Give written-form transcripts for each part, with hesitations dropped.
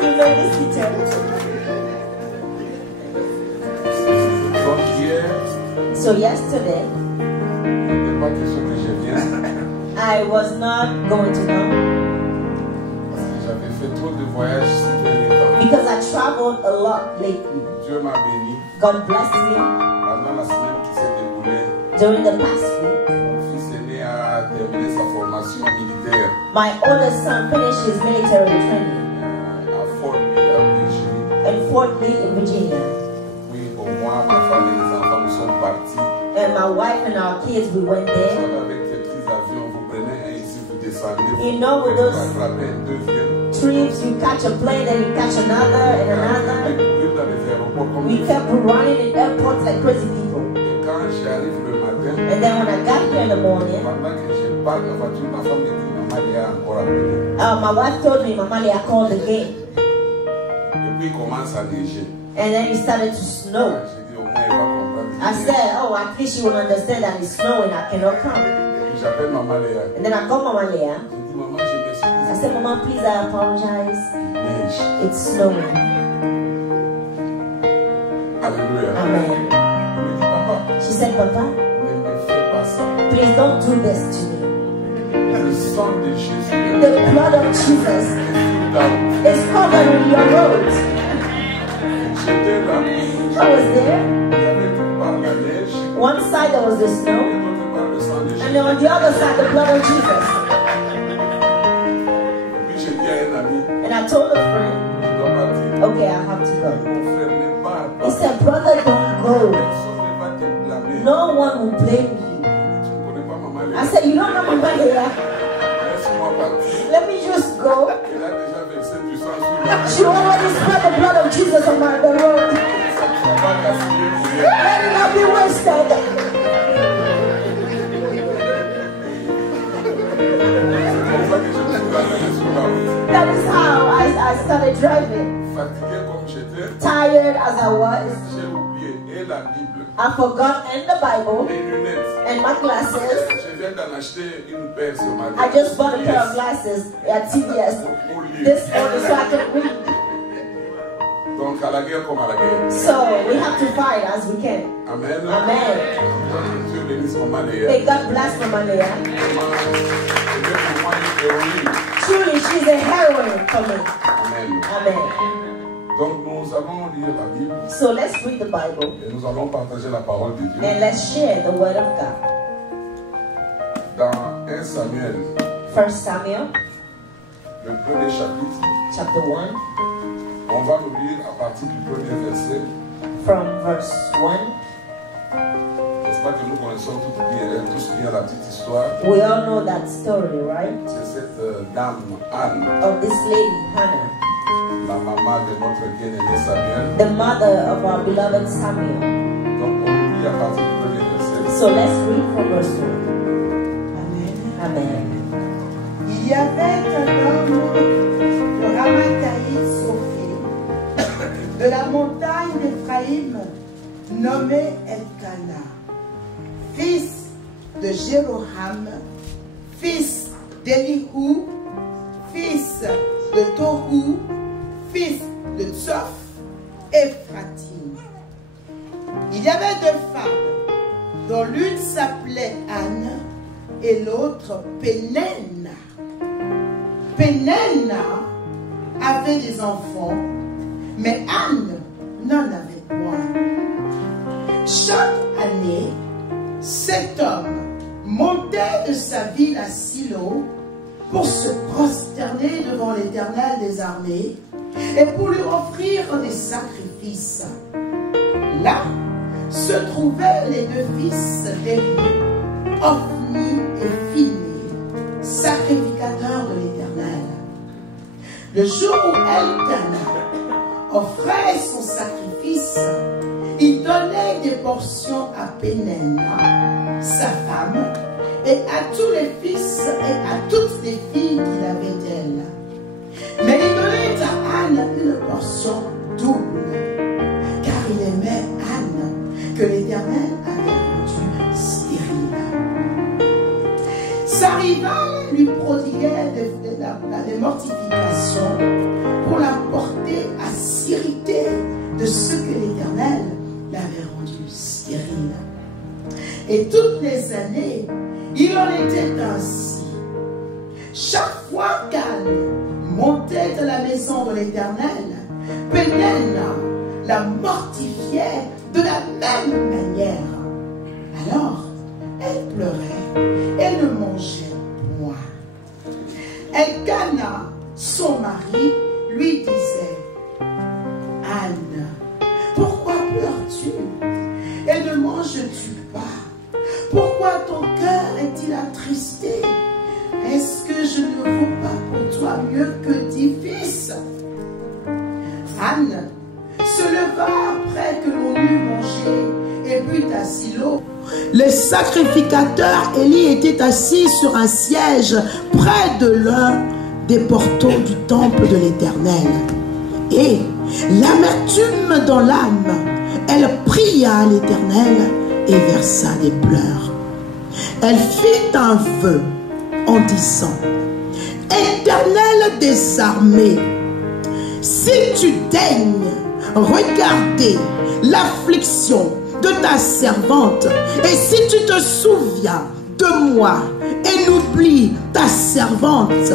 he made visitor. Donc hier, So yesterday, il n'est pas question que je vienne. I was not going to come Parce que j'avais fait trop de voyages ces derniers temps. because I traveled a lot lately. Dieu m'a béni. God blessed me Pendant la semaine qui s'est déroulée, during the past week. mon fils aîné a terminé sa formation militaire My oldest son finished his military training à Fort Lee, à Virginie. in Fort Lee in Virginia. Oui, pour moi, ma femme et les enfants, nous sommes partis. And my wife and our kids, we went Vous there. savez, avec les petits avions, vous prenez un ici, vous descendez. You know, with those vous attrapez un deuxième. trips, you catch a plane, then you catch another and another. Courir dans les aéroports comme We kept running in airports like crazy people. Et quand j'arrive le matin, And then when I got here in the morning, pendant que je parle la voiture, ma femme me dit, maman, il y a encore appelé. my wife told me, Mama, I called again. Et puis il commence à neiger. And then it started to snow. J'ai dit, au moins, il va comprendre. I said, oh, at least she will understand that it's snowing, I cannot come. Puis j'appelle maman Léa. And then I called Mama Leah. J'ai dit, maman, je m'excuse. I said, Mama, please, I apologize. Il neige. It's snowing. Alléluia. Amen. Elle me dit, papa, She said, Papa, ne me fais pas ça. please don't do this to me. Le sang de Jésus The blood of Jesus is covering your roads. J'étais là. I was there. Il y avait tout par la neige. One side there was the Et snow, l'autre par le sang de and Jésus. then on the other side the blood of Jesus. Puis j'ai dit à un ami, And I told a friend, je dois partir. okay, I have to go. Mon frère n'est pas. He said, brother, don't go. Personne ne va te blâmer. No one will blame you. Tu ne connais pas maman I Léa. said, you don't know Mama Leah. Laisse-moi partir. Let me just go. Il a déjà versé du sang sur moi. She already spread the blood of Jesus on the road. Ça ne va pas gaspiller pour rien. Let it not be wasted. C'est comme ça que je me suis allé sur la route. That is how I started driving. Fatigué comme j'étais, Tired as I was, j'ai oublié et la Bible, I forgot and the Bible mes lunettes. and my glasses. Je viens d'en acheter une paire ce matin. I just bought a pair of glasses at CVS Pour lire. this morning so I can read. Donc à la guerre comme à la guerre. So we have to fight as we can. Amen. Amen. Donc Dieu bénisse maman Léa. May God bless Mama Leah. C'était pour moi une héroïne. Truly, she's a heroine for me. Amen. Amen. Donc nous allons lire la Bible So let's read the Bible et nous allons partager la parole de Dieu. and let's share the Word of God. Dans 1 Samuel, 1 Samuel le premier chapitre, chapter 1 on va nous lire à partir du premier verset. from verse 1. N'est-ce pas que nous connaissons tous bien la petite histoire? We all know that story, right? C'est cette dame, Anne, Of this lady, Hannah, la maman de notre bien-aimé Samuel. the mother of our beloved Samuel. Donc on lit à partir du premier verset. So let's read from verse 1. Amen. Amen. Il y avait un homme de Ramathaïm Sophie, de la montagne d'Éphraïm, nommé Elkana, fils de Jéroham, fils d'Elihu, fils de Tohu, fils de Tsoph, Ephratim. Il y avait deux femmes, dont l'une s'appelait Anne et l'autre Pénèna. Pénèna avait des enfants, mais Anne n'en avait point. Chaque année, cet homme montait de sa ville à Silo pour se prosterner devant l'Éternel des armées et pour lui offrir des sacrifices. Là se trouvaient les deux fils d'Élie, Ophni et Phiné, sacrificateurs de l'Éternel. Le jour où Elkana offrait son sacrifice, il donnait des portions à Pénèna, sa femme, et à tous les fils et à toutes les filles qu'il avait d'elle. Mais il donnait à Anne une portion double, car il aimait Anne, que l'Éternel avait rendue stérile. Sa rivale lui prodiguait des mortifications pour la porter Et toutes les années, il en était ainsi. Chaque fois qu'Anne montait à la maison de l'Éternel, Péniel la mortifiait de la même manière. Alors, elle pleurait et ne mangeait point. Elkana, son mari, lui disait: Anne, pourquoi pleures-tu et ne manges-tu pas? Pourquoi ton cœur est-il attristé? Est-ce que je ne vaux pas pour toi mieux que 10 fils? Anne se leva après que l'on eut mangé et but à Silo. Les sacrificateurs Élie étaient assis sur un siège près de l'un des portaux du temple de l'Éternel. Et l'amertume dans l'âme, elle pria à l'Éternel et versa des pleurs. Elle fit un vœu en disant: Éternel des armées, si tu daignes regarder l'affliction de ta servante, et si tu te souviens de moi et n'oublie ta servante,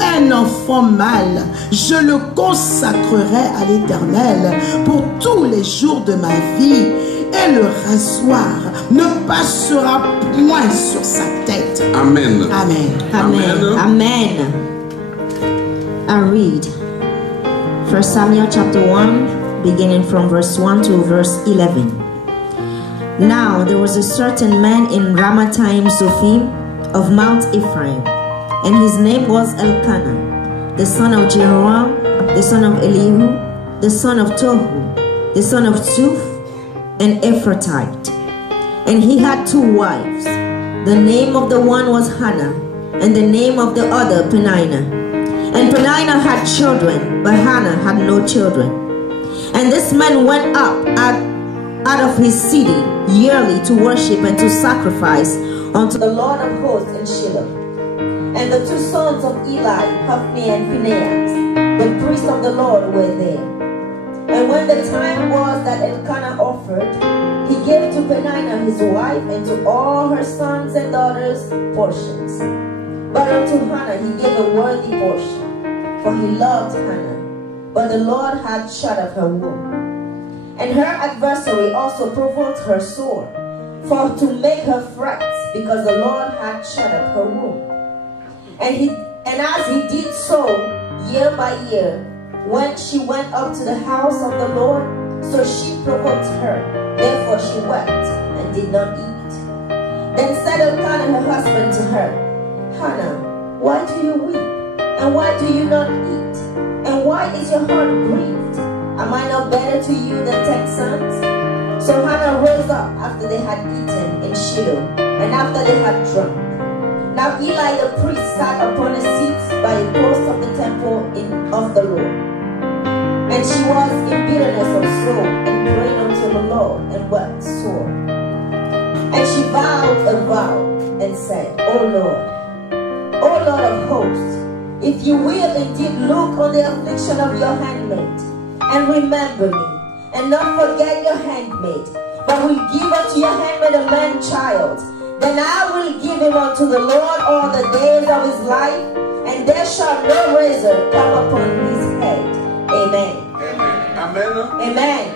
un enfant mâle, je le consacrerai à l'Éternel pour tous les jours de ma vie, et le rasoir ne passera point sur sa tête. Amen. Amen. Amen. Amen. I read 1 Samuel chapter 1, beginning from verse 1 to verse 11. Now there was a certain man in Ramathaim Zophim of Mount Ephraim, and his name was Elkanah, the son of Jeroham, the son of Elihu, the son of Tohu, the son of Tuph, an Ephrathite. And he had 2 wives. The name of the one was Hannah, and the name of the other Peninnah. And Peninnah had children, but Hannah had no children. And this man went up out of his city yearly to worship and to sacrifice unto the Lord of hosts in Shiloh. And the 2 sons of Eli, Hophni and Phinehas, the priests of the Lord, were there. And when the time was that Elkanah offered, he gave to Peninnah his wife and to all her sons and daughters portions. But unto Hannah he gave a worthy portion, for he loved Hannah. But the Lord had shut up her womb. And her adversary also provoked her sore, for to make her fret, because the Lord had shut up her womb. And as he did so year by year, when she went up to the house of the Lord, so she provoked her. Therefore she wept and did not eat. Then said Elkanah her husband to her, Hannah, why do you weep? And why do you not eat? And why is your heart grieved? Am I not better to you than 10 sons? So Hannah rose up after they had eaten in Shiloh, and after they had drunk. Now Eli the priest sat upon a seat by a post of the temple of the Lord. And she was in bitterness of soul, and prayed unto the Lord, and wept sore. And she vowed a vow, and said, O Lord of hosts, if you will indeed look on the affliction of your handmaid, and remember me, and not forget your handmaid, but will give unto your handmaid a man-child, then I will give him unto the Lord all the days of his life, and there shall no razor come upon his head. Amen. Amen. Amen.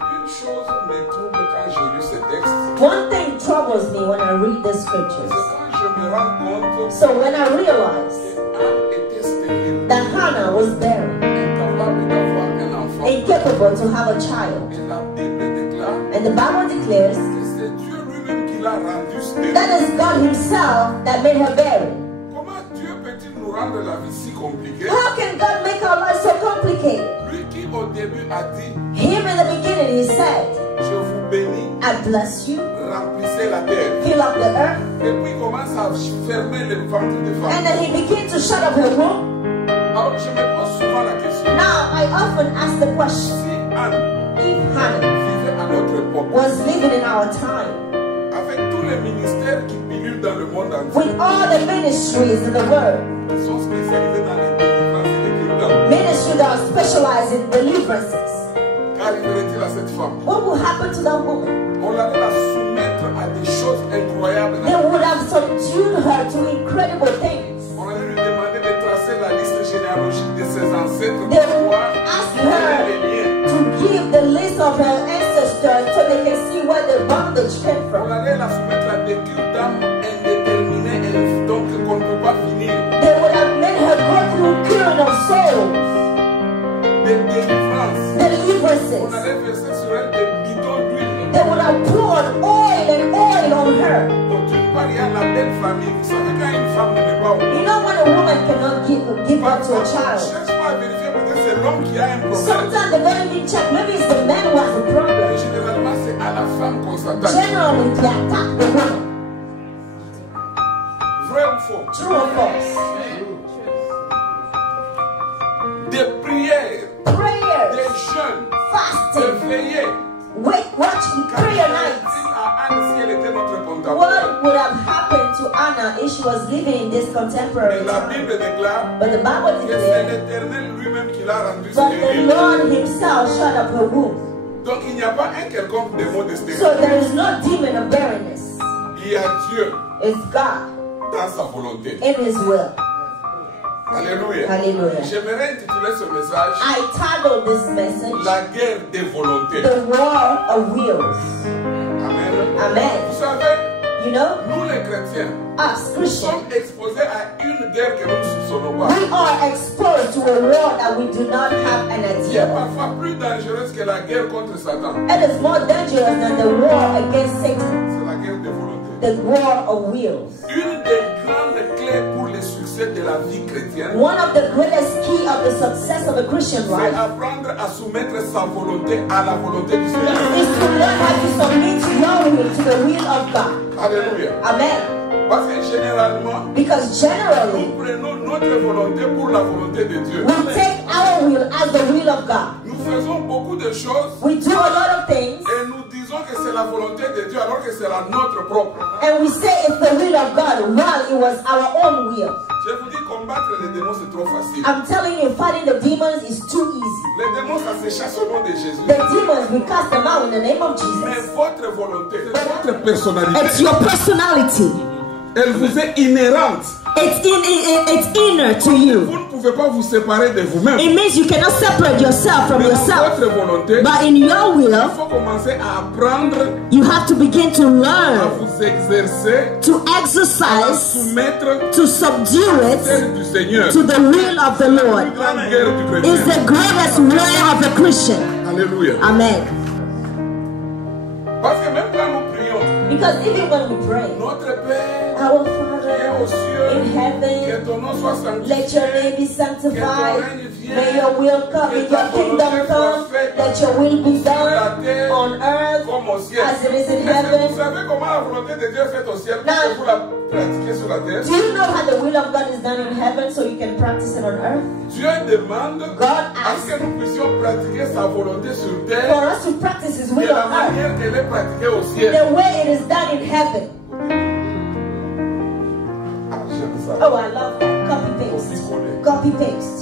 Une chose me trouble quand j'ai lu ce texte. One thing troubles me when I read the scriptures. C'est quand je me rends compte So when I realize qu'Anne était stérile, that Hannah was barren, incapable d'avoir un enfant, incapable to have a child, et la Bible déclare and the Bible declares que c'est Dieu lui-même qui l'a rendue stérile. that is God himself that made her barren. Comment Dieu peut-il nous rendre la vie si compliquée? How can God make our life so complicated? Lui qui au début a dit, Him in the beginning he said, je vous bénis, I bless you, remplissez la terre. fill up the earth, Et puis il commence à fermer les ventres des and femmes. then he began to shut up her womb. Alors je me pose souvent la question, Now I often ask the question, si Anne if Hannah vivait à notre époque, was living in our time, avec tous les ministères qui pilulent dans le monde entier, with all the ministries in the world, qui sont spécialisés dans les délivrances et les guérisons, ministries that are specialized in deliverances, qu'arriverait-il à cette femme? what will happen to that woman? On allait la soumettre à des choses incroyables. They would have subdued her to incredible things. On allait lui demander de tracer la liste généalogique de ses ancêtres They pour would voir ask quel est her le lien. to give the list of her ancestors so they can see where the bondage came On from. allait la soumettre à des cures d'âme indéterminées et donc qu'on ne peut pas finir. They would have made her go through curing of souls, Des délivrances. On deliverances. allait verser sur elle des bidons d'huile. They would have poured oil and oil on her. Donc d'une part, il y a la belle famille. Vous savez quand une femme ne met pas au You know when a woman cannot give birth to a on ne child, cherche pas à vérifier, peut-être c'est l'homme qui a un problème. sometimes they don't even check. Maybe it's the man who has a problem. Mais généralement, c'est à la femme qu'on s'attaque. Generally, they attack the woman. Vrai ou faux? True or false? Des prières, Prayers, des jeûnes, des fasting, veillées. watching prayer nights. À Anne, si elle était notre comptable. What would have happened to Anna if she was living in this contemporary Mais la time? Bible déclare But the Bible que c'est declares, l'Éternel lui-même qui l'a rendu but the stérile. Lord himself shut up her womb. Donc il n'y a pas un quelconque démon de So stérilité. there is no demon of barrenness. Il y a Dieu It's God dans sa volonté. in his will. Alléluia. Hallelujah. J'aimerais intituler ce message I titled this message, La guerre des volontés. The War of Wills. Amen. Amen. Vous savez, You know, nous les chrétiens, us nous Christians, sommes exposés à une guerre que nous ne soupçonnons pas. we are exposed to a war that we do not have an Qui est idea. parfois plus dangereuse que la guerre contre Satan. It is more dangerous than the war against Satan, C'est la guerre des volontés. the war of wills. Une des grandes clés pour le succès de la vie chrétienne, One of the greatest key of the success of a Christian c'est life apprendre à soumettre sa volonté à la volonté du Seigneur. is to learn how to submit your will to the will of God. Alléluia. Amen. Parce que généralement, Because generally, nous prenons notre volonté pour la volonté de Dieu. we take our will as the will of God. Nous faisons beaucoup de choses We do a lot of things et nous disons que c'est la volonté de Dieu alors que c'est la nôtre propre. and we say it's the will of God while it was our own will. Je vous dis, combattre les démons, c'est trop facile. I'm telling you, fighting the demons is too easy. Les démons, ça se chasse au nom de Jésus. The demons, we cast them out in the name of Mais Jesus. votre volonté, votre personnalité, It's your personality. elle vous est inhérente. It's inner to Vous you. ne pouvez pas vous séparer de vous-même. It means you cannot separate yourself from Mais dans yourself. votre volonté, But in your il will, faut commencer à apprendre you have to begin to à learn, vous exercer, to à exercise, soumettre to subdue it celle du Seigneur. to the will of the Lord. La guerre du Is chrétien. the greatest war of a Christian. Alléluia. Amen. Parce que même quand nous prions, Because even when we pray, notre Père our qui est Father aux cieux, in que heaven, ton nom soit let your sanctifié. name be sanctified. May your will come, may your kingdom come. Let your will be done on earth Comme au ciel. as it is in Est-ce que heaven. vous savez comment la volonté de Dieu est faite au ciel Now- pour que vous la pratiquiez sur la terre? Do you know how the will of God is done in heaven so you can practice it on earth? Dieu demande God à ce asks que nous puissions pratiquer sa volonté sur for terre us to practice His de will la on earth manière qu'elle est pratiquée au ciel. the way it is done in heaven. Ah, j'aime ça. Oh, I love that. Copy paste. Copy paste.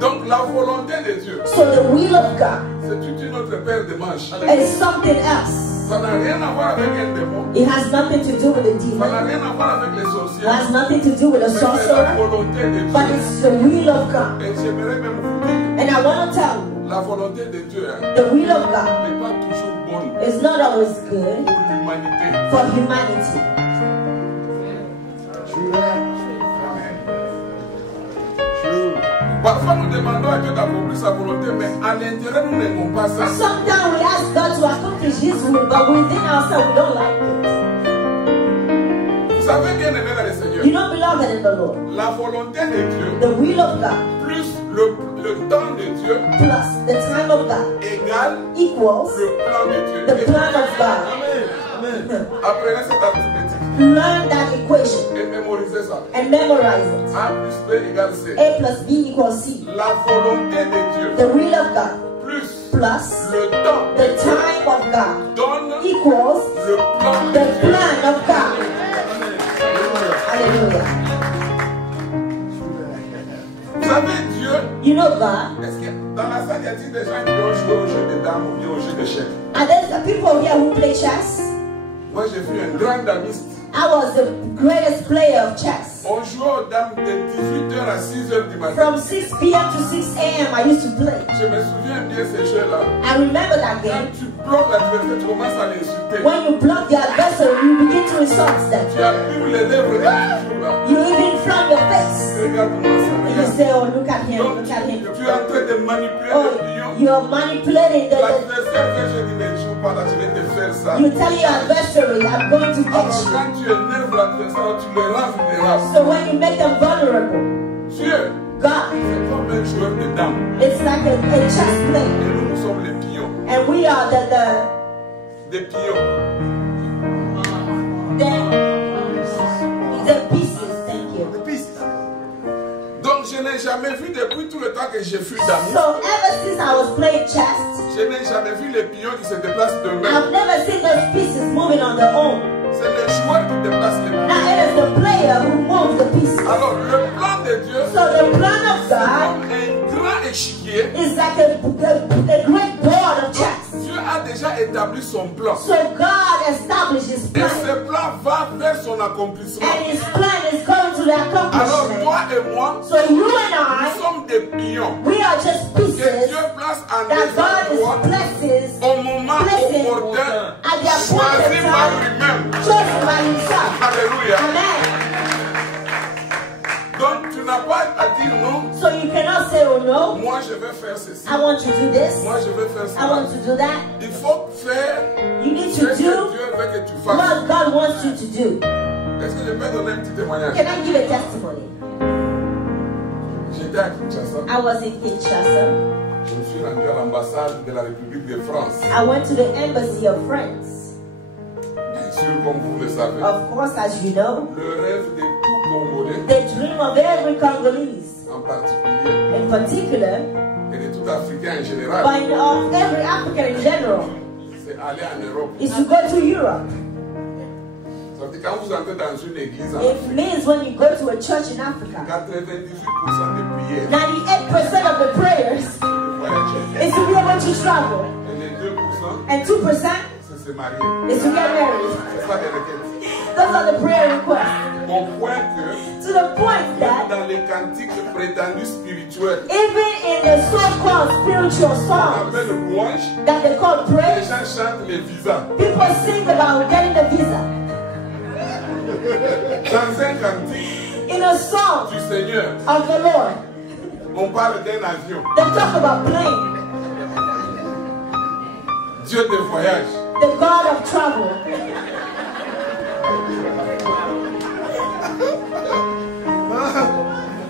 Donc la volonté de Dieu, So the will of God c'est toute une autre paire de manches. is something else. Ça n'a rien à voir avec un démon. It has nothing to do with the Ça n'a demon. rien à voir avec les It sorciers. has nothing to do with a Mais c'est la sorcerer. volonté de But Dieu. it's the will of God. Et j'aimerais même vous dire, And I want to tell you, la volonté de Dieu the will of God n'est pas toujours bonne is not always good pour l'humanité. for humanity. Parfois nous demandons à Dieu d'accomplir sa volonté, mais à l'intérieur nous n'aimons pas ça. Sometimes we ask God to accomplish His will, but within ourselves we don't like it. Vous savez bien aimé dans le Seigneur, You don't belong in the Lord. la volonté de Dieu The will of God plus le temps de Dieu plus the time of God égale equals le plan de Dieu. the plan of God. Apprenez cette arithmétique Learn that equation et mémorisez ça. and memorize it. A plus B égale C. A plus B equals C. La volonté de Dieu The will of God plus plus le temps the time of God donne equals le plan de the Dieu. plan of God. Hallelujah. Vous savez, Dieu You know God. Est-ce que dans la salle, y a-t-il des gens qui ont joué au jeu des dames ou bien au jeu d'échecs? And there's the people here who play chess. Moi, j'ai vu un grand damiste. I was the greatest player of chess. On jouait aux dames de 18h à 6h du matin. From 6 p.m. to 6 a.m. I used to play. Je me souviens bien ces jeux-là. I remember that Quand game. tu bloques l'adversaire, tu commences à l'insulter. When you block the adversary, you begin to insult them. Tu abîmes les lèvres de ce jour-là. You even frown your face. Regarde-moi ça, You regarde. say, oh, look at him, Donc, look at him. tu es en train de manipuler Oh, les pions. you're manipulating the... L'adversaire fait, je dis, mais je joue pas là, je vais te faire ça. You tell your adversary, I'm going to get Alors, you. quand tu énerves l'adversaire, tu le rends vulnérable. So when you make them vulnerable, Dieu, God, c'est comme un joueur de dames. it's like a chess Et player. nous, nous sommes les pions. And we are Des pions. the pieces, thank you. Donc, je n'ai jamais vu depuis tout le temps que j'ai fui dames. So ever since I was playing chess, Je n'ai jamais vu les pions qui se déplacent d'eux-mêmes. I've never seen those pieces moving on their own. C'est le joueur qui déplace les pions. Now it is the player who moves the pieces. Alors, le plan de Dieu, So the plan of c'est God comme un grand échiquier. is like a great board of chess. Dieu a déjà établi son plan. So God established His Et plan, ce plan va vers son accomplissement. and His plan is going to the Alors, accomplishment. toi et moi, So you and nous sommes des pions we are just que pieces Dieu place en that des God endroits is places au moment placing opportun, at the choisi appointed par time, lui-même. chosen by Himself. Alléluia. Amen. Donc, tu n'as pas à dire non. So you cannot say, oh no, Moi, je vais faire ceci. I want to do this, Moi, je vais faire I ça. want to do that. Il faut faire You need ce to que Dieu do veut que tu fasses. what God wants you to do. Est-ce que je peux donner un petit témoignage? Can I give a testimony? J'étais à Kinshasa. I was in Kinshasa. Je me suis rendu à l'ambassade de la République de France. I went to the embassy of France. Bien sûr, comme vous le savez, Of course, as you know, le rêve de tout Congolais, the dream of every Congolese, en particulier, in particular, et de tout Africain en général, but of every African in general, c'est aller en Europe. is to go to Europe. Ça veut dire quand vous entrez dans une église, It means when you go to a church in Africa, 98% des prières 98% of the prayers de voyager. is to be able to travel, Et les 2%, and 2% c'est se marier. is to get married. C'est ça les requêtes. Those are the prayer requests. Au point que, To the point that dans les cantiques prétendus spirituels, even in the so-called spiritual on songs appelle louange, that they call les praise, gens chantent les visas. people sing about getting the visa. Dans un cantique In a song du Seigneur, of the Lord, on parle d'un avion. they talk about plane, Dieu de voyage. the God of travel.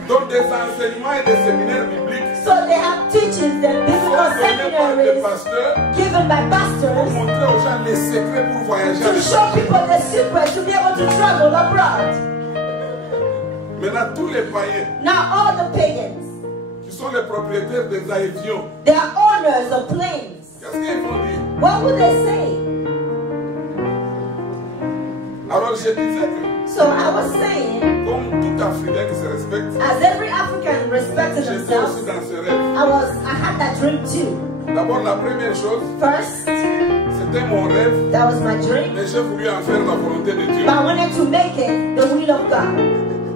Donc des enseignements et des séminaires bibliques So they have teachings and biblical donnés par des seminaries pasteurs given by pour pastors montrer aux gens les secrets pour voyager. to show people the secret to be able to travel abroad. Maintenant, tous les païens Now all the pagans, qui sont les propriétaires des avions, they are owners of planes. qu'est-ce qu'ils vont dire? What would they say? Alors je disais que, So I was saying, comme tout Africain qui se respecte, as every African respected j'étais aussi themselves, dans ce rêve. I had that dream too. D'abord, la première chose, First, c'était mon rêve, that was my dream, mais j'ai voulu en faire la volonté de Dieu. but I wanted to make it the will of God.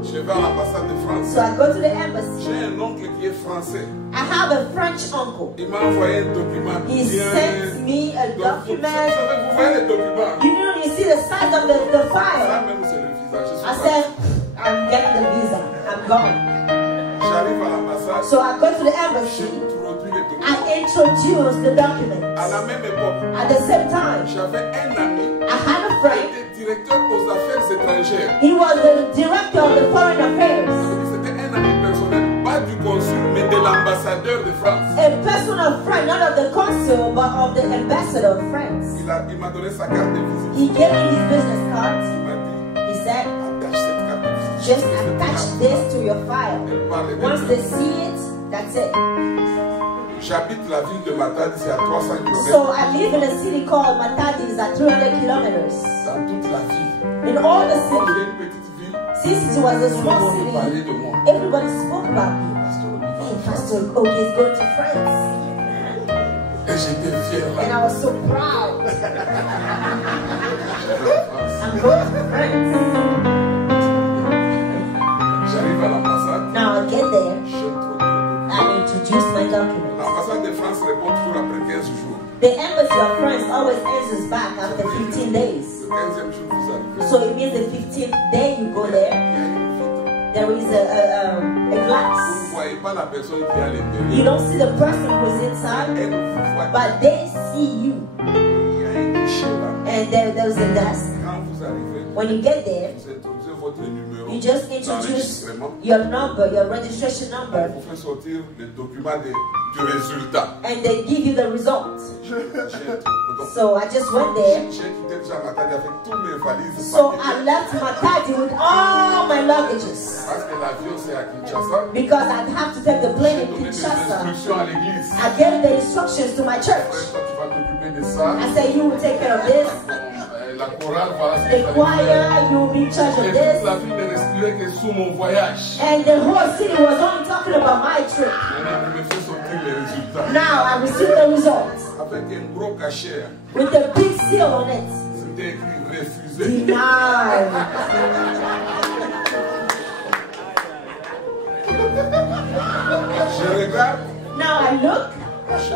Je vais à l'ambassade de France. So I go to the embassy. J'ai un oncle qui est français. I have a French uncle. Il m'a envoyé un document He bien. sent me a Donc, vous document. savez, vous voyez les documents. You see the size of the Ça file. même, c'est le visage. Je suis I parti. said, I'm getting the visa. I'm going. J'arrive à l'ambassade. So I go to the J'ai embassy. introduit les documents. I introduce the documents. À la même époque, At the same time, j'avais un ami I had a qui friend. était directeur aux affaires étrangères. He was the director of the foreign affairs. C'était un ami personnel, pas du consul, mais de l'ambassadeur de France. A personal friend, not of the consul, but of the ambassador of France. Il m'a donné sa carte de visite. He gave me his business card. Il m'a dit, He said, attache cette carte de visite. just attach this to your file. Elle parle Once de they see it, that's it. J'habite la ville de Matadi, c'est à 300 km. So I live in a city called Matadi, it's at 300 kilometers. Dans toute la ville. In all the Comme city, j'ai une petite ville, since it was a tout le small monde parlait city, de moi. everybody spoke about me. Pasteur Olivier, Pastor Oki is going to France. Et j'étais fier And là. I was so proud. I'm going to France. J'arrive à l'ambassade. Now I get there. Je trouve que I introduce my documents. l'ambassade de France répond toujours après 15 jours. The embassy of France always answers back after 15 days. Le 15e jour, vous arrivez. So it means the 15th day you go there, there is a Vous glass. ne voyez pas la personne qui est à You l'intérieur. don't see the person who's inside, Elle vous voit. but they see you. Il y a un guichet là. And there's a desk. Quand vous arrivez, When you get there, vous introduisez votre numéro you just introduce d'enregistrement. your number, your registration number, Vous faites sortir le document du résultat. and they give you the result. Donc, So I just went there. j'ai quitté déjà Matadi avec tous mes valises. So I papiers. left Matadi with all my luggages Parce que l'avion c'est à Kinshasa. because I'd have to take the plane J'ai in donné des Kinshasa. instructions à l'église. I gave the instructions to my church. Toi, tu vas t'occuper de ça. I said, you will take care of this. La chorale, voilà ce The que ça veut dire. choir, you will be in charge Et of toute this. la ville ne respirait que sous mon voyage. And the whole city was only talking about my trip. Maintenant, on me fait sortir les résultats. Now I received the results Avec un gros cachet. with a big seal on it. C'était écrit refusé. Denied. Je regarde. Now I look.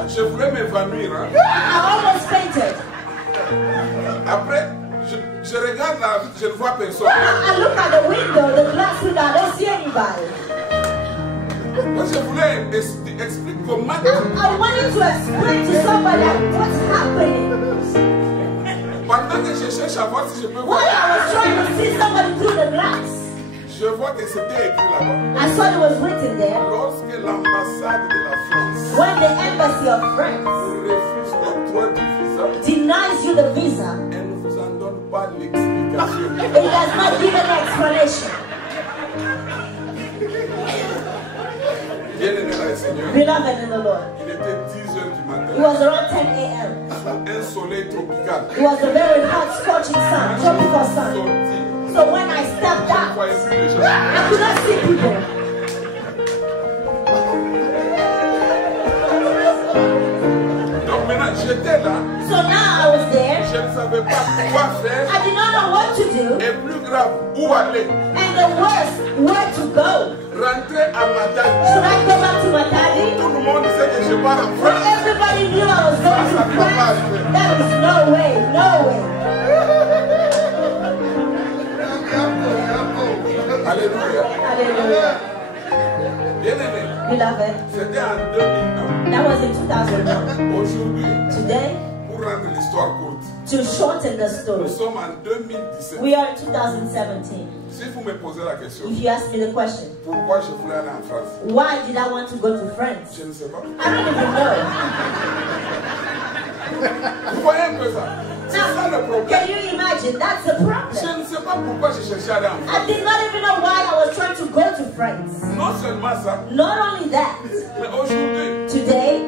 Je voulais m'évanouir. Hein. I almost fainted. Après, je regarde là, je ne vois personne. I look at the window, the glass window. I don't see anybody. Moi, je voulais expliquer comment. I wanted to explain to somebody what's happening. Pendant que je cherche à voir si je peux voir, While I was trying to see somebody through the glass, je vois que c'était écrit là-bas. I saw it was written there. Lorsque l'ambassade de la France When the embassy of France refuse l'octroi du visa, denies you the visa, elle ne vous en donne pas l'explication. it does not give an explanation. Bien-aimé dans le Seigneur, Beloved in the Lord, il était 10 heures du it matin, was around 10 a.m. sous un soleil tropical. It was a very hot, scorching sun, tropical sun. Sorti, So when I stepped je ne out, voyais plus les gens. I could not see people. Donc maintenant, j'étais là, So now I was there. je ne savais pas quoi faire, I did not know what to do. et plus grave, où aller. And the worst, where to go. Rentrer à Matadi. Should I go back to Matadi? Tout le monde sait que je pars en When France. everybody knew I was going to France, that is no way, no way. Alléluia. Hallelujah. Bien-aimé, Beloved, c'était en 2001. that was in 2001. Aujourd'hui, Today, pour rendre l'histoire courte, to shorten the story, nous sommes en 2017. we are in 2017. Si vous me posez la question, If you ask me the question, pourquoi je voulais aller en France, why did I want to go to France? je ne sais pas. I don't even know. Vous voyez un peu ça? C'est ça le Now, problème. can you imagine? That's the Je problem. ne sais pas pourquoi je cherchais à aller en France. I did not even know why I was trying to go to France. Non seulement ça, Not only that, mais aujourd'hui, today,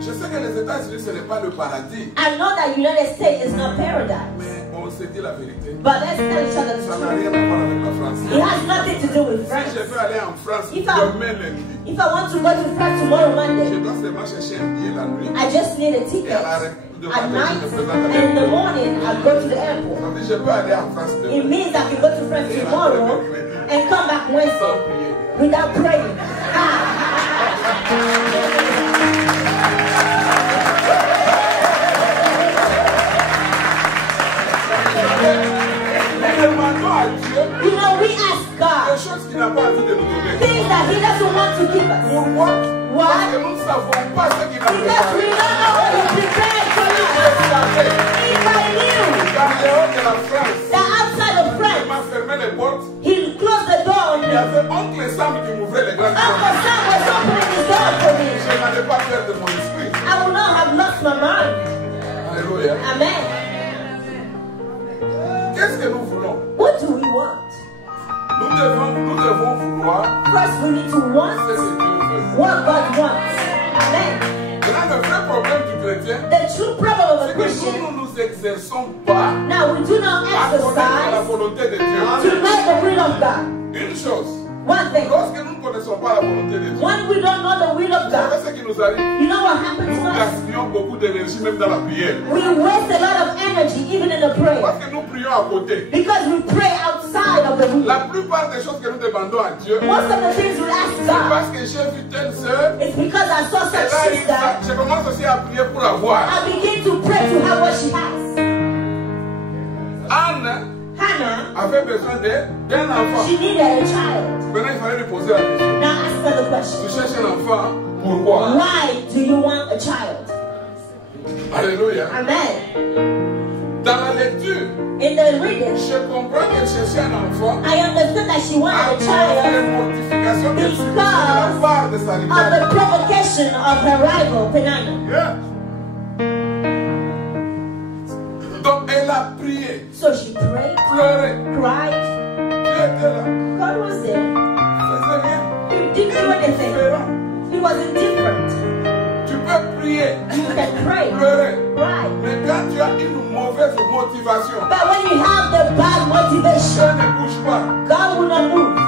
je sais que les États-Unis, ce n'est pas le paradis. I know that United States is not paradise. Mais on s'est dit la vérité. But let's tell each other the Ça n'a truth. rien à voir avec la France. It has nothing to do with Si France. je veux aller en France If I- demain lundi, If I want to go to France tomorrow je Monday, dois seulement chercher un billet la nuit. I just need a Et ticket à la at night, and in the morning I go to the airport. Ça veut dire, je peux aller en France It demain means I can go to France tomorrow and come back sans Wednesday prier. without praying. Nous demandons à Dieu You know, we ask des God choses qu'il n'a pas envie de nous donner. things that He doesn't want to give us. Pourquoi? Why? Parce que nous ne savons pas ce qu'il a Because we préparé. don't know what He prepared for us. Il a fait If I knew dans dehors de la France. that outside of Il France, m'a fermé les portes. He closed the door on Il me. y avait oncle Sam qui m'ouvrait les grandes Uncle portes. Sam was opening his door for me. Je n'allais pas perdre mon esprit. I would not have lost my mind. Alléluia. Amen. Qu'est-ce que nous voulons? What do we want? Nous devons vouloir First, we need to ce want que Dieu veut. what God wants. Amen. Maintenant, le vrai problème du chrétien, The true problem of a c'est que Christian, nous ne nous exerçons pas now we do not à connaître la exercise volonté de to Dieu. know the will of God. Une chose, One thing. lorsque nous connaissons pas la volonté de Dieu, When we don't know the will of vous savez God, ce qui nous arrive? you know what happens Nous to us? gaspillons beaucoup d'énergie même dans la prière. We waste a lot of energy even in the prayer. Parce que nous prions à côté. Because we pray outside of the room. La plupart des choses que nous demandons à Dieu, Most of the things we ask c'est God, parce que j'ai vu telle sœur, it's because I saw elle such a eu sister. ça. Je commence aussi à prier pour avoir. I begin to pray to have what she has. Anne Hannah, avait besoin d'un enfant. she needed a child. Maintenant, il fallait lui poser la question. Now ask her the Tu question. cherches un enfant, pourquoi? Why do you want a child? Alléluia. Amen. Dans la lecture, In the reading, je comprends qu'elle cherchait un enfant I understood that she à wanted a cause child des mortifications qu'elle subissait de la part de sa of rivale. the provocation of her rival, Penina. Yeah. Donc, elle a prié, So she prayed, pleuré. cried. Dieu était là, God was there. faisait rien. He didn't do anything. Différent. He was indifferent. Tu peux prier, You can pray, pleurer, cry. mais quand tu as une mauvaise motivation, But when you have the bad Dieu motivation, ne bouge pas. God will not move.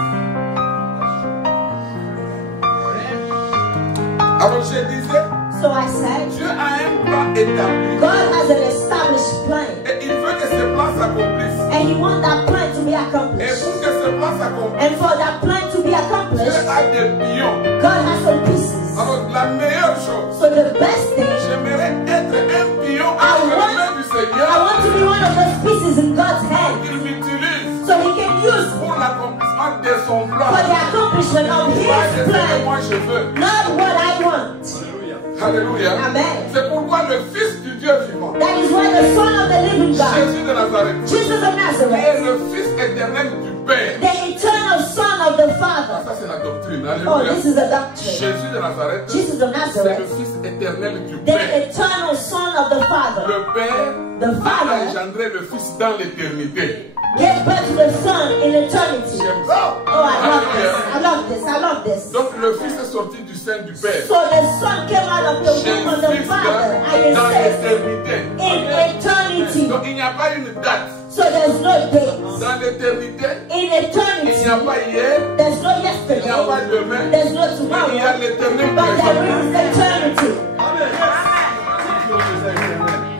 Alors je disais, So I said, Dieu a un plan établi God has an established plan. et il veut que ce plan s'accomplisse. And He wants that plan to be Et accomplished. pour que ce plan s'accomplisse, And for that plan to be Dieu accomplished, a des pions. God has some pieces. Alors la meilleure chose, So the best thing, j'aimerais être un pion I entre les want- mains du I Seigneur want to be one of those pieces in God's hand. qu'il m'utilise So He can use me pour l'accomplissement de son plan. for the accomplishment of Pas de His ce que plan, moi je veux. not what I want. Alléluia. Amen. C'est pourquoi le Fils du Dieu vivant, That is why the Son of the living God, Jésus de Nazareth, Jesus of qui Nazareth, est le Fils éternel du Père. the eternal Son of the Father. Ça c'est la doctrine. Oh, Alléluia. this is a doctrine. Jésus de Nazareth, Jesus of c'est le Nazareth, Fils éternel du the Père. eternal Son of the Father, Le Père the a Father engendré le Fils dans l'éternité. gave birth to the Son in eternity. J'aime ça. Oh, I love this. Alléluia. I love this. I love this. Donc le Fils est sorti du sein du Père. So the Son came out of the womb of the Jésus Father, and it dans says l'éternité. in eternity. Donc il n'y a pas une date. So there's no date. Dans l'éternité, In il n'y a eternity, pas hier, there's no il n'y a pas yesterday, demain, there's no mais il y a tomorrow, l'éternel but there présent. is eternity.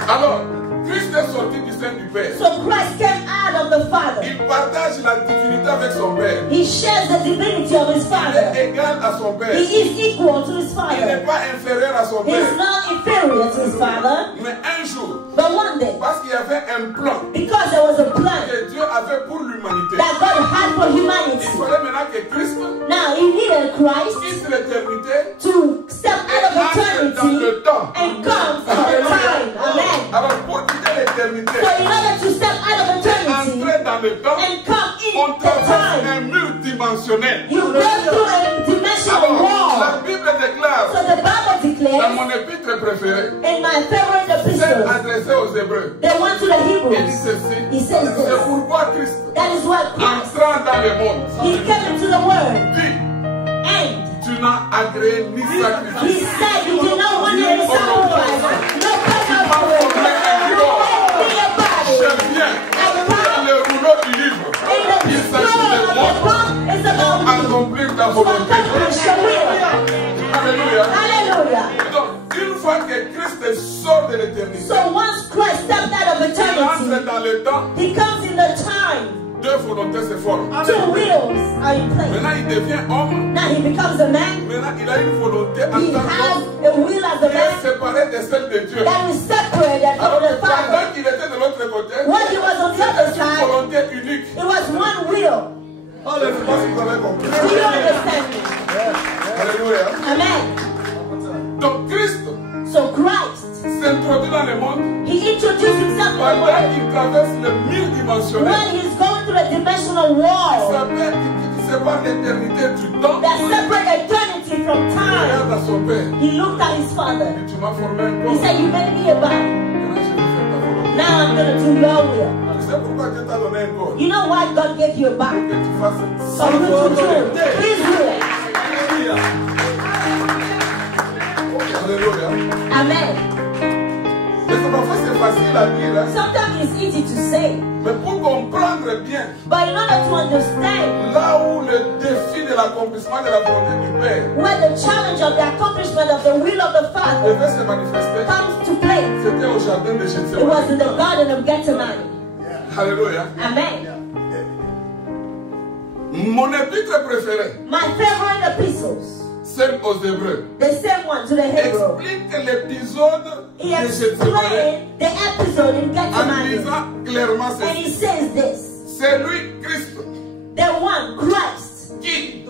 Alors, Christ est sorti du sein du Père. So Christ came out of the Father. Il partage la divinité avec son Père. He shares the divinity of his Il Father. est égal à son Père. He is equal to his Il n'est Father. pas inférieur à son He is Père. not inferior to his Father. Mais un jour, But one day, parce qu'il y avait un plan because there was a plan que Dieu avait pour l'humanité, that God had for il humanity, fallait maintenant que Christ now he needed Christ quitte l'éternité to step out of et entre dans eternity le temps. and come from the time. Amen. Alors, pour quitter l'éternité So in order to step out of et eternity entrer dans le temps, and come on in the traverse time, un mur dimensionnel. you go through a dimensional Alors, wall. la Bible déclare So the Bible dans declares mon épître préféré, in my favorite c'est epistle, adressé aux Hébreux. they went to the Il dit Hebrews. ceci, He says c'est this. pourquoi Christ, That is what Christ, entrant dans le monde, he came into the world dit, and tu n'as agréé ni he sacrifice. said you did not want any sacrifice, no burnt offering, be a body. J'aime bien And now, le rouleau du livre. in the Il s'agit scroll de of the moi book is about me accomplir ta to volonté. accomplish your will. Alléluia. Hallelujah. Donc, une fois que Christ sort de l'éternité, So once Christ stepped out of il entre eternity, dans le temps, he comes in the time. deux volontés se forment. Two wheels are in place. Maintenant, il devient homme. Now he becomes a man. Maintenant, il a une volonté en He tant has qu'homme a will as a qui est man séparée de celle de Dieu. that is separated from Alors, the Father. pendant qu'il était de l'autre côté, When he was on the other c'était une side, volonté unique. it was one will. Je ne sais pas si vous avez compris. Do you understand me? Alléluia. Amen. Donc, Christ So Christ, s'introduit dans le monde he introduced himself in the pendant world qu'il traverse le mur dimensionnel. when he's going through a dimensional wall Qui sépare l'éternité du temps. that separates eternity from Il time. regarde à son père. He looked at his father. Et tu m'as formé un He corps. said, you made me a body. Maintenant, je vais faire ta volonté. Now I'm going to do your will. Tu sais pourquoi Dieu t'a donné un corps? You know why God gave you a body? Que tu fasses So sa you to do volonté. his will. Alléluia. Amen. Et c'est parfois c'est facile à dire, hein. Sometimes it's easy to say, Mais pour comprendre comprendre bien, But in order to understand là où le défi de l'accomplissement de la volonté du Père where the challenge of the accomplishment of the will of the Father devait se manifester, comes to play, c'était au jardin de it was in the Gethsemane. Garden of Gethsemane. Alléluia. Amen. Mon épître préféré, My favorite epistles, celle aux Hébreux, the same one to the Hebrew, explique l'épisode he de Gethsemane explained the episode in en Gethsemane, disant clairement and he ceci. says this: C'est lui, Christ, the one, Christ, qui,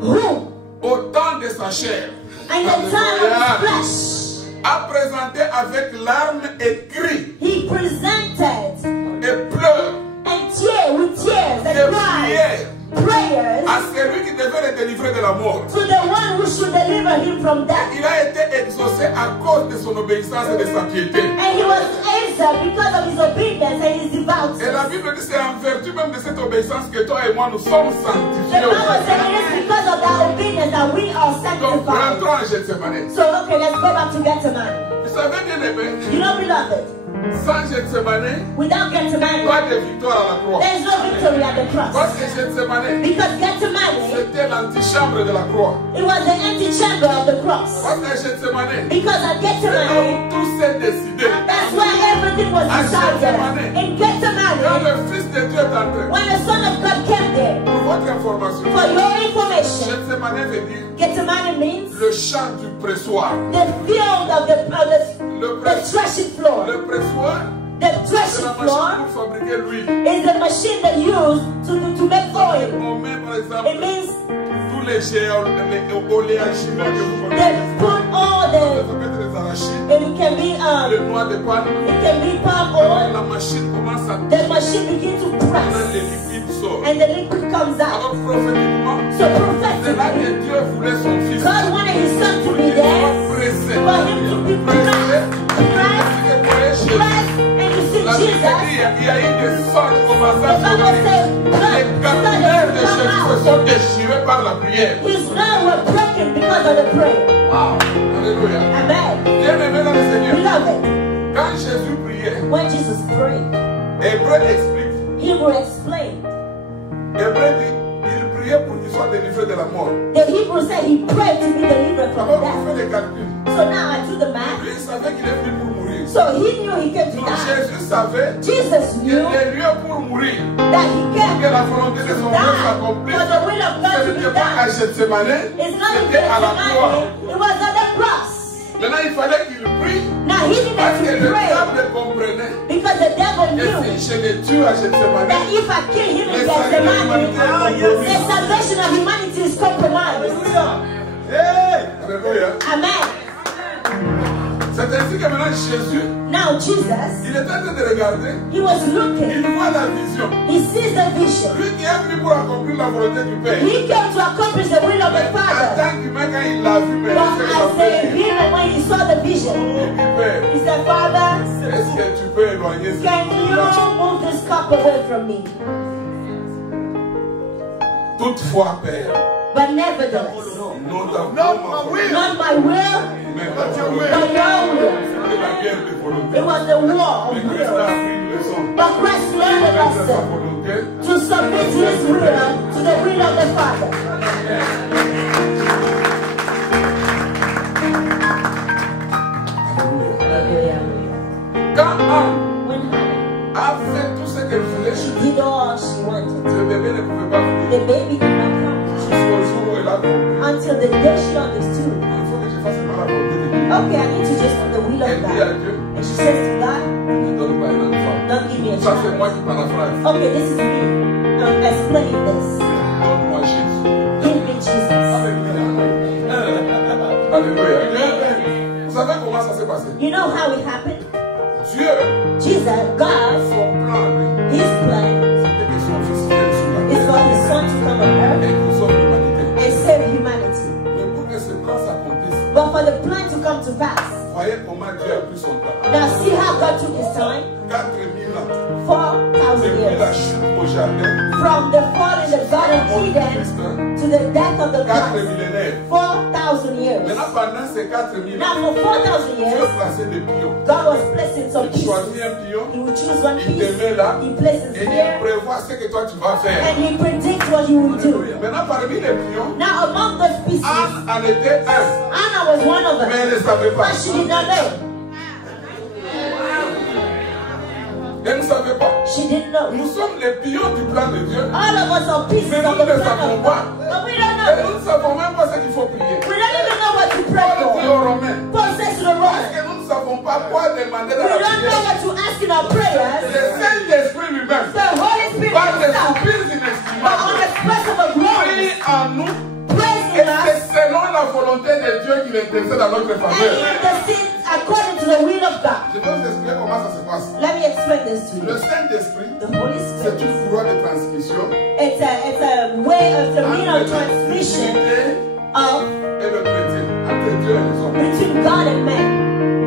who au temps de sa chair, in the time of Alléluia, his flesh, a présenté avec larmes et cris he presented et pleurs and with tears et and cries, prières prayers à celui qui devait le délivrer de la mort. to the one who should deliver him from death. Il a été exaucé à cause de son obéissance et de sa piété. And he was answered because of his obedience and his Et devoutness. la Bible dit c'est en vertu même de cette obéissance que toi et moi nous sommes The sanctifiés. Bible says it is because of that obedience that we are Donc sanctified. rentrons en Gethsemane. So okay, let's go back to Gethsemane. Vous savez bien aimé, You know, beloved, sans Gethsemane, without Gethsemane, pas de victoire à la croix. there's no victory at the Parce cross. que Gethsemane, Because Gethsemane, c'était l'antichambre de la croix. it was the antechamber of the cross. Parce que Gethsemane, Because at c'est là Gethsemane, où tout s'est décidé. that's where everything was decided. In Quand Gethsemane, le Fils de Dieu est entré, when the Son of God came there, pour votre information, for your information, Gethsemane veut dire Gethsemane means le champ du pressoir. the field of the Le threshing floor. pressoir, The c'est threshing la floor machine pour fabriquer l'huile. is the machine that used to make oil. On met par It exemple means tous les oléagineux que vous they connaissez. put all Ça the, peut être des arachides, and it can be le noix de palme. palm Alors oil. la machine commence à The machine begins to tourner, press, les liquides sortent. and the liquid comes out. Alors prophétiquement, So c'est là prophetically, que Dieu voulait son fils. God wanted His Son to Pour be qu'il soit there, pressé. for Him to be Pressé. pressed, Que vous voyez chez lui. and you see La Bible dit, Jesus. il y a eu des sangs qui commençaient à The Bible sortir. says Les blood capillaires de started to Jésus se come sont out. déchirés par la prière. His nerves were broken because of the prayer. Wow. Alléluia. Amen. Bien aimé dans le Seigneur. Beloved, Quand Jésus priait, when Jesus prayed, Hébreu explique. Hebrew explained. Hébreu dit, il priait pour qu'il soit délivré de la mort. The Hebrew said he prayed to be delivered from Alors on death. fait des calculs. So now I do the math. Lui, il savait qu'il est venu pour mourir. So he knew he came to Donc die. Jésus savait Jesus qu'il knew est lieu pour mourir. that he Que came la volonté de son Père die s'accomplisse. for the will of God Ce to be n'était pas à done. Gethsemane, It's not in c'était à la croix. Gethsemane, it was at the cross. Maintenant, il fallait qu'il prie Now he needed parce que to le pray diable comprenait because the devil que knew si je le tue à Gethsemane, that if I kill him in le salut de l'humanité est Gethsemane, the compromis. salvation of humanity is compromised. Alléluia. Amen. C'est ainsi que maintenant Jésus, Now Jesus, il est en train de regarder, he was looking. il voit la vision. He sees the vision. Lui qui est venu pour accomplir la volonté du Père. He came to accomplish the will of Mais the en Father. tant qu'humain, quand il l'a vu, mais But il as a s'est human, when he saw the vision, Il dit, Père, he said, Father, est-ce que tu peux éloigner ce can you move this cup away from me? Toutefois, Père, But nevertheless, not my will, not my will, mais ta but will. your will. C'était la guerre de volonté. It was the war of Mais Christ a will. appris une leçon. But Christ learned a Avec sa lesson volonté, to submit his will to the will of the Father. quand Anne When Hannah a fait tout ce qu'elle voulait, did all she wanted, ce bébé ne pouvait pas venir. the baby did not come Jusqu'au jour où elle a compris. until the day she understood. Il faut que je fasse la volonté de Dieu. Okay, I need to just do the will of Elle dit à God. Dieu, And she says to God, ne donne pas un enfant. don't give me a Ça c'est moi child. qui paraphrase. Okay, this is me explaining this. Donne-moi Jésus. Give me Jesus. Alléluia. Alléluia. Vous savez comment ça s'est passé? You know how it happened? Dieu, Jesus, God, son plan, lui, his plan c'était que son fils vienne sur la is for terre his son to come on earth et qu'il sauve l'humanité. and save humanity. Mais pour que ce plan s'accomplisse, But for the plan to come to pass, voyez comment Dieu a pris son temps. now see how God took his time. 4000 ans. 4,000 Depuis la years. chute au jardin, From the fall in the Garden of au Eden Christ, to the death of the 4 Christ. millénaires. 4,000 4,000 years. Maintenant, pendant ces 4000 Now ans, for 4,000 Dieu years, plaçait des pions. God was placing some Il pieces. choisit un pion, He would choose one il te piece, met là, he places et il here, prévoit ce que toi tu vas faire. and he predicts what you will do. Maintenant, parmi les pions, Now among those pieces, Anne en était un, Anna was one of mais them, elle ne savait pas. but she did not know. Elle ne savait pas. She didn't know. Nous sommes les pions du plan de Dieu. All of us are pieces Mais of nous the ne plan savons of pas. God, but we don't Et know. nous ne savons même pas ce qu'il faut prier. We don't even know what to pray Paul dit for. aux Romains, Paul says to the parce Romans, que nous ne savons pas quoi demander dans we la don't know prière. what to ask in our prayers. Le Saint-Esprit lui-même, The Holy Spirit par des himself, soupirs but on inestimables, the express of a glory, prie en nous. praise Et in us, c'est selon la volonté de Dieu qu'il intercède à notre and faveur. he intercedes according to the will of God. Je vais vous expliquer comment ça se passe. Let me explain this to Le you. Saint-Esprit, The Holy c'est Spirit, une courroie de transmission it's a way of the mean of transmission of et le chrétien, entre Dieu et les hommes. between God and man.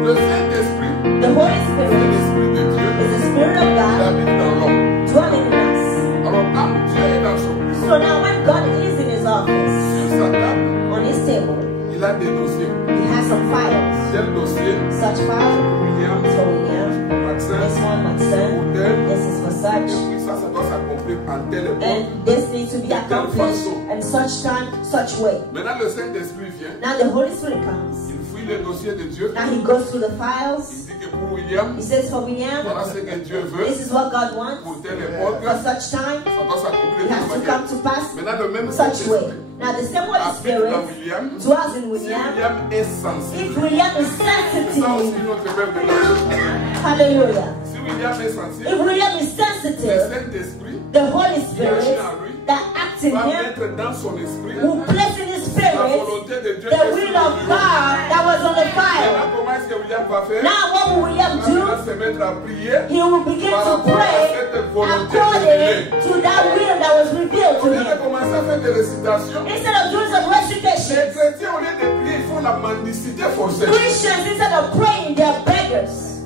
Le Saint-Esprit, The Holy c'est Spirit l'Esprit de Dieu is the Spirit of qui God habite dans l'homme. dwelling in us. Alors quand Dieu est dans son bureau, So now when God is in his office, sur sa table, on his table, il a des dossiers. he has some files. Tel dossier, Such file William, for William, Maxime, this one my son, tel. this is for Et such, puis ça doit s'accomplir en telle époque. and this needs to be accomplished in such time, such way. Maintenant le Saint-Esprit vient, Now the Holy Spirit comes. il fouille les dossiers de Dieu. Now he goes through the Il files. dit que pour William, He says for William, voilà ce que Dieu veut. this is what God wants Pour telle époque, for such time. ça doit s'accomplir It has to de come to pass Maintenant le même such way. Saint-Esprit Now the same Holy habite Spirit dans William. dwells in Si William. William est If sensible, William is c'est ça aussi sensitive, notre verbe de la hallelujah. Si William est sensible, If William is le sensitive, Saint-Esprit the Holy Spirit that acts in va him mettre dans son esprit will place in his la spirit volonté de Dieu. the will of God that was on the file. Maintenant, comment est-ce que William va faire? Now what will William Il va do? se mettre à prier. He will begin to pray according to that will that was revealed Au to lieu de him. commencer à faire des récitations, Instead of doing some les recitation, chrétiens, au lieu de prier, ils font la mendicité forcée. Christians, instead of praying, they're beggars.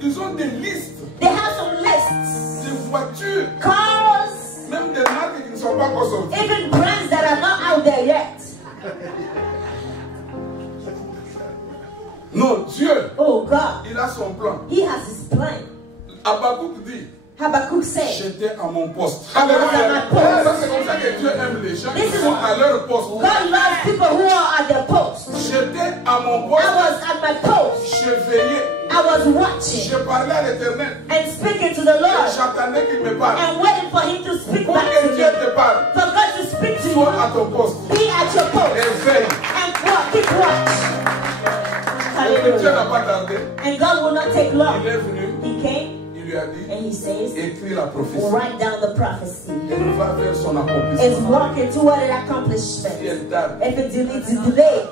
Ils ont des listes, They have some lists, des voitures, cars, même des marques qui ne sont pas encore sorties. even brands that are not out there yet. Non, Dieu, Oh God, il a son plan. He has His plan. Habakkuk dit, Habakkuk said, j'étais à mon poste. I was at my post. Ça, c'est comme ça que Dieu aime les gens qui This is- sont à leur poste. God loves people who are at their post. J'étais à mon I poste, was at my post. je veillais, I was watching je parlais à l'Éternel. and speaking to the Et Lord j'attendais qu'il me parle. and waiting for Him to speak Pour back que to Dieu me. te parle, For God to speak to sois you, à ton poste. be at your post Et veille. and keep watch. Et puis Dieu n'a Hallelujah. pas tardé. And God will not take long. Il est venu, He came il lui a dit, and He says, écris la prophétie. write down the prophecy. Elle va vers son It's accomplissement. walking toward an Si accomplissement. elle tarde, If it's delayed,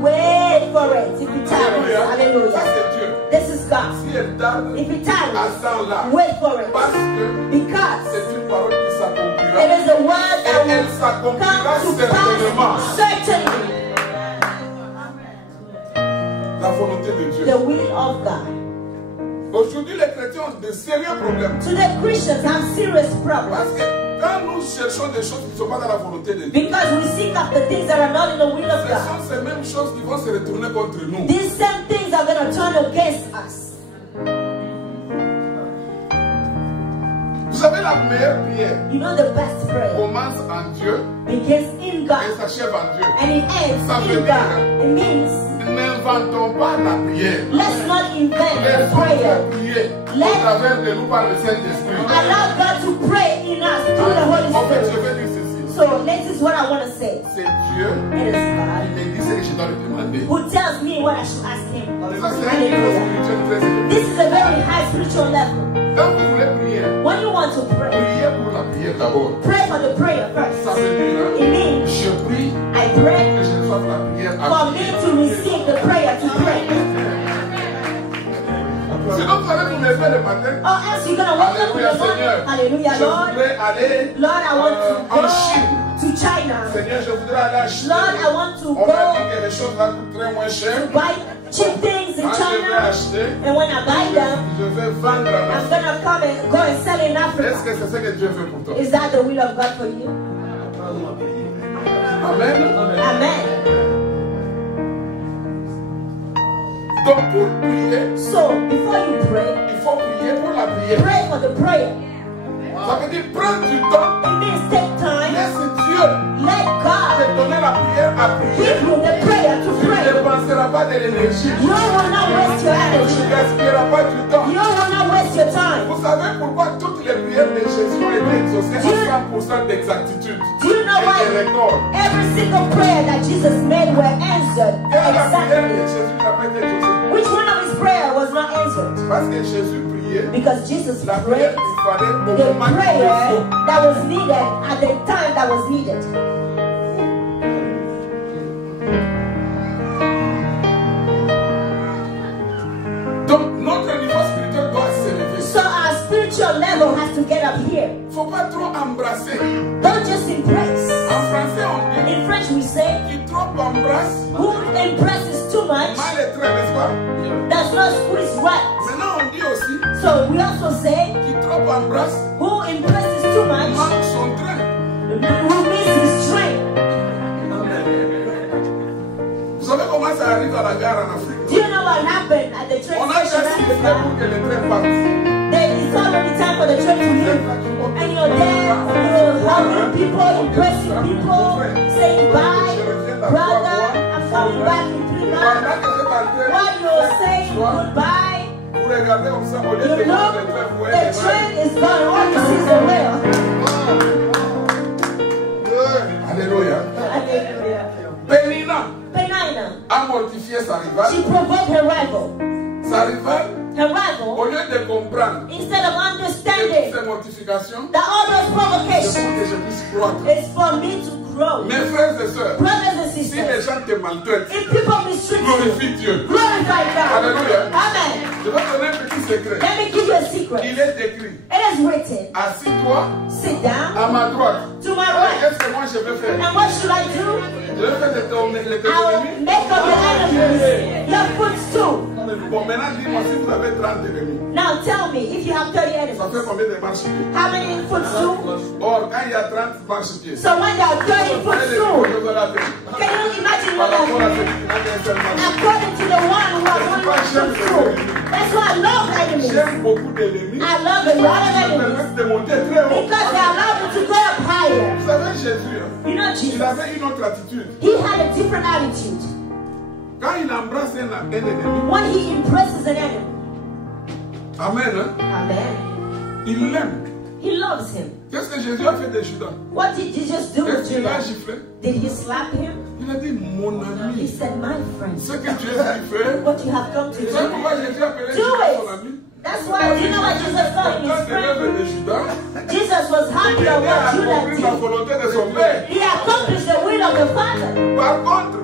wait for it. If it tarries, ça hallelujah. c'est Dieu. This is God. Si elle tarde, If it tarries, attends-la. wait for it. Parce que Because c'est une parole qui it s'accomplira. is a word Et that elle will s'accomplira come to certainement. pass certainly. La volonté de Dieu. The will of God. Aujourd'hui, les chrétiens ont de sérieux problèmes. Today Christians have serious problems Parce que quand nous cherchons des choses qui ne sont pas dans la volonté de Dieu, because we seek after things that are not in the will of ce God. sont ces mêmes choses qui vont se retourner contre nous. These same things are going to turn against us. Vous savez, la meilleure prière You know the best prayer commence en Dieu begins in et God s'achève en Dieu. and it ends in God. It means N'inventons pas la prière. let's not invent the Laissons prayer. prier au travers de nous par le Saint-Esprit. Allow God to pray in us through the Holy En fait, je Spirit. vais dire ceci. So this is what I want to say. C'est Dieu It is qui God me dit ce que je dois lui demander. who tells me what I should ask Him. Ça, c'est un niveau Hallelujah. spirituel très élevé. This is a very high spiritual level. Quand vous voulez prier, When you want to pray, priez pour la prière d'abord. pray for the prayer Ça first. veut dire, It means je prie I pray que je reçoive la prière à for me to receive the prayer to pray. Sinon, vous allez vous lever le matin. Or else you're gonna wake up in Alléluia, the morning. Seigneur. Hallelujah, Je Lord. voudrais aller Lord, I want to en Chine. go to China. Seigneur, je voudrais aller à Chine. Lord, I want to On m'a dit go que les choses là coûteraient moins cher. buy cheap things in Quand je vais China. acheter, And when I buy them, je vais vendre à I'm gonna come and go and sell in Est-ce Africa. que c'est ce que Dieu veut pour toi? Is that the will of God for you? Amen. Amen. Donc pour prier, So before you pray, il faut prier pour la prière. pray for the prayer. Ça veut dire prendre du temps. It means take time. Laisse Dieu Let te God donner la prière à prier. give you the prayer to Tu ne pray. dépenseras pas de l'énergie. You will not waste your Tu energy. ne gaspilleras pas du temps. You will not waste your time. Vous savez pourquoi toutes les prières de Jésus ont été exaucées à 100% d'exactitude Do you know et why des records? every single prayer that Jesus made were answered Quelle est la prière de exactly? Jésus qui n'a pas été exaucée? Which one of his prayer was not answered? Parce que Jésus priait Because Jesus la prière prayed qu'il fallait au the moment qu'il prayer faut. that was needed at the time that was needed. Donc notre niveau spirituel doit s'élever. So our spiritual level has to get up here. Il ne faut pas trop embrasser. Don't just impress. En français on dit In French we say, qui trop embrasse who impresses too much mal est très, n'est-ce pas? does not squeeze right. Maintenant on dit aussi So we also say, qui trop embrasse who impresses too much manque son train. will miss his train. Vous savez comment ça arrive à la gare en Afrique? Do you know what happened at the train On a déjà station? signé pour que le train parte. It's already time for the train to leave. And you're there, you're hugging people, impressing people, saying bye, brother, I'm coming back in 3 months. Pendant que c'est en train, While you're saying goodbye, vous regardez comme ça, au lieu you de voir look, le train, vous voyez the les mains. train is gone, all you see is the wheel. Alléluia. Hallelujah. Pénina Penina, a mortifié sa rivale. she provoked her rival. Sa rivale, Her au rival, lieu de comprendre instead of que understanding toutes ces mortifications, that all those c'est pour provocations que je puisse croître. is for me to grow. Mes frères et sœurs, Brothers and si sisters, les gens te maltraitent, if people mistreat you, glorifie Dieu. glorify God. Alléluia. Amen. Je vais te donner un petit secret. Let me give you a secret. Il est écrit, It is written, assis-toi sit down à ma droite. to my right. Qu'est-ce que moi je vais faire? And what should I do? Je vais faire de ton I will ennemi. make of your enemies your footstool. Bon, maintenant dis-moi si vous avez 30 ennemis. Now tell me, if you have 30 Ça enemies, fait combien de marches-pieds? how many footstools? Or, quand il y a 30 marches-pieds, So when there are 30 footstools, can you imagine par what rapport à that celui qui n'a qu'un seul marche. according to the one who has only one footstool? That's why I love enemies. J'aime beaucoup d'ennemis. I love a lot of Ça enemies permet de monter très haut. because they allow you to go up higher. Vous savez, Jésus, hein, You know il Jesus, avait une autre attitude. he had a different attitude. Quand il embrasse un ennemi, When he impresses an enemy, amen, hein, amen, il l'aime. he loves him. Qu'est-ce que Jésus a fait de Judas? What did Jesus do with Est-ce qu'il l'a Judas? giflé? Did he slap him? Il a dit, mon He ami, said, my friend, ce que tu es venu faire, what you have come to vous savez do, pourquoi Jésus a appelé do Judas son ami? it. That's why, do you know what Jesus called his Quand il rêve friend? de Judas, Jesus was happy il of a what Judas accompli la did. volonté de son père. He accomplished the will of the Father. Par contre,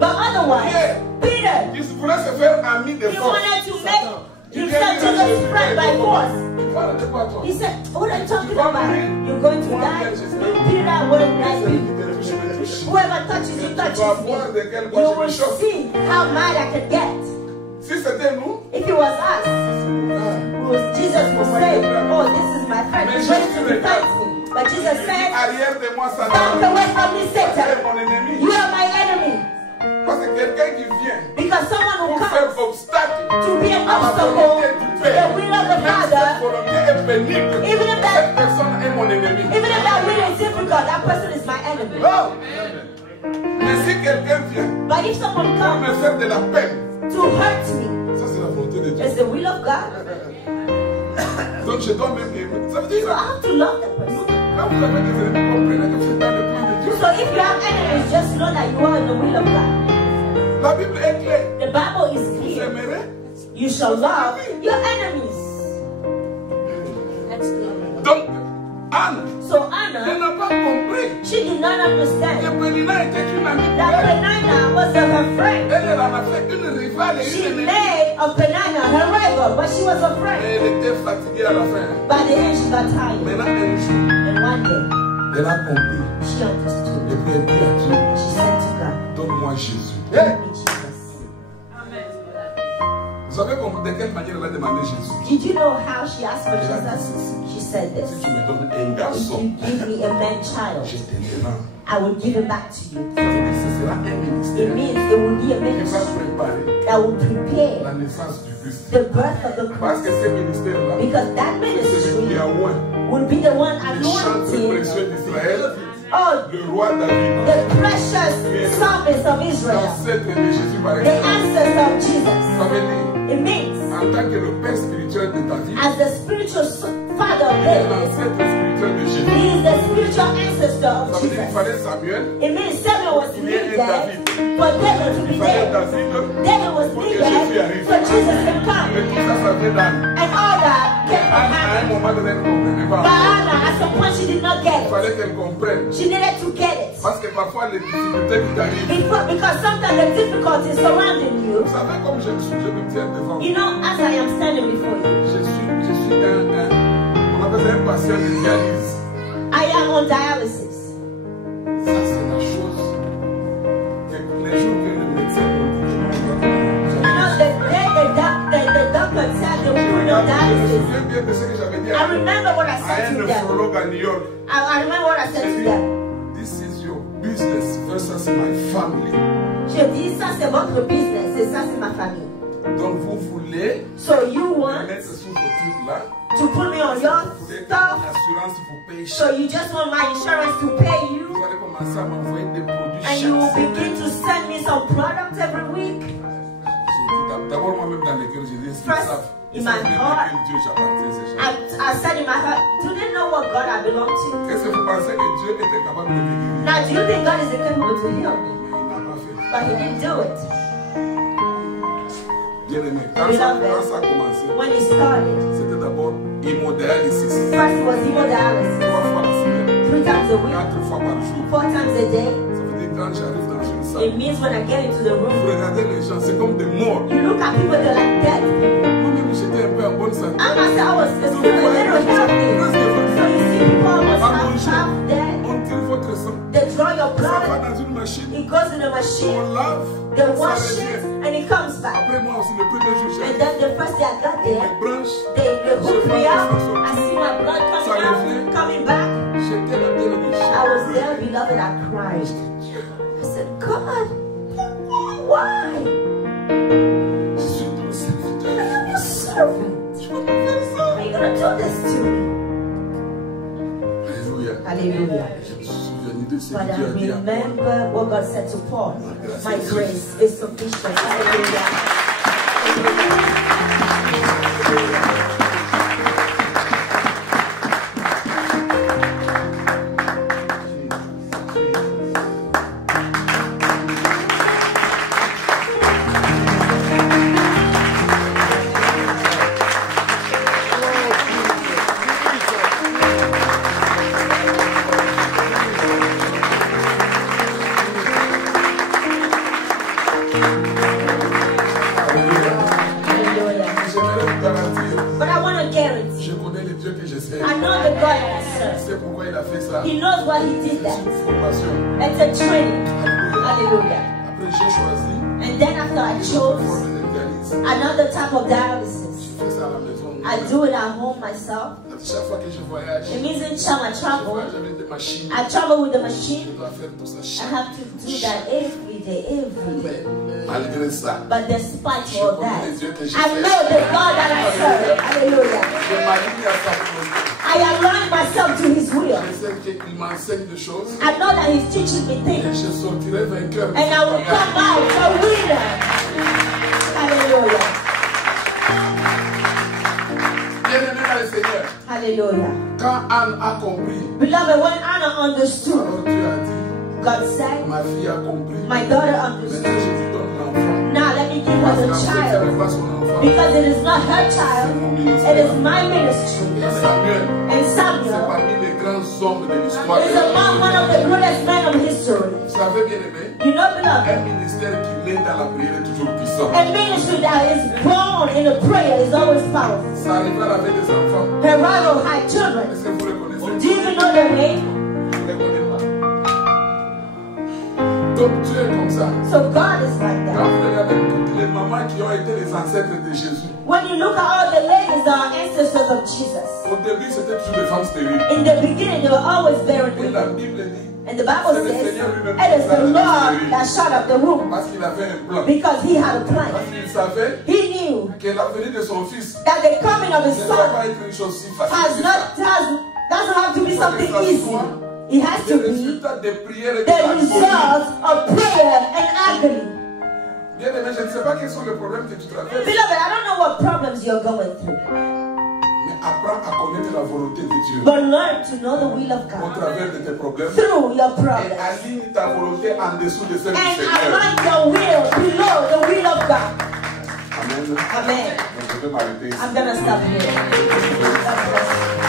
But otherwise, Peter, il voulait se faire ami de he force. wanted to make himself Jesus' friend by force. Tu parles de quoi, toi? He said, what are you talking about? You're going to die? Peter wouldn't die. Whoever touches you, touches me. You will see how mad I could get. Si c'était nous, If it was us, Jesus would say, oh, this is my friend. He's ready to defend me. But Jesus said, arrière de moi, ça back away from me, c'est Satan. mon ennemi. You are my enemy. Parce que quelqu'un qui vient Because someone will pour faire come obstacle to be an à la obstacle volonté du to the Père, will of the même si Father. cette volonté est pénible, Even if that- cette personne est mon ennemi. Even if that will is difficult, that person is my enemy. Oh. Mais si quelqu'un vient But if someone pour comes me faire de la peine, to hurt me, ça c'est la volonté de Dieu. it's the will of God. Donc je dois même aimer. Ça veut dire, So I have to love that person. quand vous avez des ennemis, comprenez que c'est dans le plan de Dieu. So if you have enemies, just know that you are in the will of God. La Bible est claire. The Bible is Vous clear. aimerez. You shall love your enemies. Donc, Anne, So elle Anna, n'a pas compris she did not que understand Pénina était une amie. that Penina was her friend. Elle en a fait une rivale et She une ennemie. made of Penina her rival, but she was a friend. Elle était fatiguée à la fin. By the end, she got tired. Maintenant, un jour, And one day, elle a compris. she understood. Et puis elle dit à Dieu, She said to God, donne-moi Jésus. give me Jesus. Vous savez de quelle manière elle a demandé Jésus? Did you know how she asked for Jesus? She said Si this. tu me donnes un If garçon, you give me a man je child, te donne I will give it back to you. Ce sera un It ministère means it will be a qui va ministry préparer that will prepare la naissance du Christ. the birth of the Parce que Christ. ce ministère-là, Because that c'est celui qui ministry a oint will be the one le chantre anointing. précieux d'Israël, Oh, le roi David, the precious psalmist of Israel, l'ancêtre de Jésus par the exemple. ancestor of Jesus. Ça veut dire, It means, en tant que le père spirituel de David, as the spiritual father of il est David, l'ancêtre spirituel de Jésus. he is the spiritual ancestor Ça of veut dire qu'il Jesus. fallait Samuel, It means Samuel was il y a un needed David. for David to Il be fallait there. David David was pour que Jésus needed arrive. so Jesus can come. Et tout ça, ça vient d'Anne. And all that came from Anne, à un Hannah. moment donné, elle ne comprenait pas. But Hannah, at some point, she did not get Il it. fallait qu'elle comprenne. She needed to get it. Parce que parfois, les difficultés qui t'arrivent, Because sometimes the difficulties surrounding you, vous savez, comme je me tiens devant, you know, as I am standing before you, je suis on appelle ça un patient de dialyse. I am on dialysis. Ça, c'est la chose que les jours que le médecin me dit, You know, the day the doctor said they will put me on je me dialysis, souviens bien de ce que j'avais dit I remember what I à said un to them. nephrologue à New York. I remember what I said to them. This is your business versus my family. J'ai dit, ça c'est votre business et ça c'est ma famille. Donc vous voulez So you want mettre sous vos trucs là, to put me on your vous voulez que stuff, l'assurance vous paye so cher. you just want my insurance to pay you, Vous allez commencer à m'envoyer des produits and you will chaque begin semaine. to send me some products every week. D'abord moi-même dans les cœurs, j'ai dit, est-ce qu'ils First, savent? in Ils my savent bien heart, quel Dieu j'appartiens, ces gens. I said in my heart, do they know what God I belong to? Est-ce que vous pensez que Dieu était capable de me guérir? Now, do you think God is capable to heal me? Mais il n'a pas fait. But He didn't do it. Bien aimé, quand ça a commencé, When He started, c'était d'abord hémodialysis. first it was hemodialysis, 3 fois la semaine, 3 times a week, 4 fois par jour. 4 times a day. Ça veut dire quand j'arrive dans une It salle, means when I get into the vous room, regardez les gens, c'est comme des morts. you look at people, they're like dead. Moi-même, j'étais un peu en bonne santé. I must say I was still a little healthy. So you see people almost half dead. On tire votre sang. They draw your Ça va blood, dans une machine. it goes in the On machine, lave. they Ça wash it, revient. and it comes back. Après moi aussi, le premier jour, And j'ai then the first day I got on there, me branche. they hook me up. I see my blood Ça coming revient. out, coming back. J'étais là, bien aimé. I was there, beloved, I cried. I said, God, why? Je suis ton serviteur. I am your servant. Tu vas me faire ça. How are you going to do this to me? Alléluia. Hallelujah. Je me suis souvenu de ce But que I Dieu a dit à Paul. remember what God said to Paul. My grace is sufficient. Hallelujah. Hallelujah. J'aimerais vous garantir, But I want to guarantee. je connais le Dieu que j'essaie. I know the God I serve. Je sais pourquoi il a fait ça. He knows why He did C'est that. une formation. It's a training. Alléluia. Hallelujah. Après, j'ai choisi And then after I une chose forme de dialyse. another type of dialysis, Je fais ça à la maison. I do it at home myself. Chaque fois que je voyage, It means each time I je travel, voyage avec des machines. I travel with the Je machine. dois faire tout ça I chaque have to do that every day, every day. Mais malgré ça, But despite je all connais that, les dieux que j'ai I know the God that I serve. Hallelujah. Je m'aligne à sa volonté. I align myself to His will. Je sais qu'il m'enseigne des choses. I know that He's teaching me Et things. je sortirai vainqueur. de And I cette will bagarre. come out a winner. Hallelujah. Bien-aimé dans le Seigneur, Hallelujah. quand Anne a compris, Beloved, when Anna understood, alors Dieu a dit, God said, ma fille a compris. my daughter Maintenant, understood. je lui donne l'enfant. Now let me give her Parce the qu'en fait, ce child. n'est pas son enfant. Because it is not her child, it is my ministry. Et Samuel, And c'est Samuel parmi les grands hommes de l'histoire. is among one of the greatest men of history. Vous savez, bien-aimé, You know, beloved, un ministère qui naît dans la prière est toujours puissant. a ministry that is born in a prayer is always powerful. Ça arrivera avec des enfants. Her rival had children. Est-ce que vous les connaissez? Do you even know their name? Je ne les connais pas. Donc Dieu est comme ça. So God is like Quand that. vous regardez toutes les mamans qui ont été les ancêtres de Jésus, When you look at all the ladies that are ancestors of Jesus, au début c'était toujours des femmes stériles. in the beginning they were always barren Et la women. Bible dit, And the Bible C'est le says, Seigneur lui-même it is qui the l'a Lord guéri. that shut up the womb Parce qu'il avait un plan. because he had a plan. Parce qu'il savait He knew que l'avenir de son fils that the coming of his ne doit son pas être une chose si facile. has que not ça. doesn't have to be something easy. It has Le to be résultat des prières et de the la result of prayer and agony. Bien aimé, je ne sais pas quels sont les problèmes que tu traverses, Beloved, I don't know what problems you're going through, mais apprends à connaître la volonté de Dieu but learn to know the will of au God travers de tes problèmes through your et problems. aligne ta volonté en dessous de celle du And Seigneur. align your will below the will of God. Amen. Amen. Donc, je vais m'arrêter ici. I'm gonna stop here. God bless you.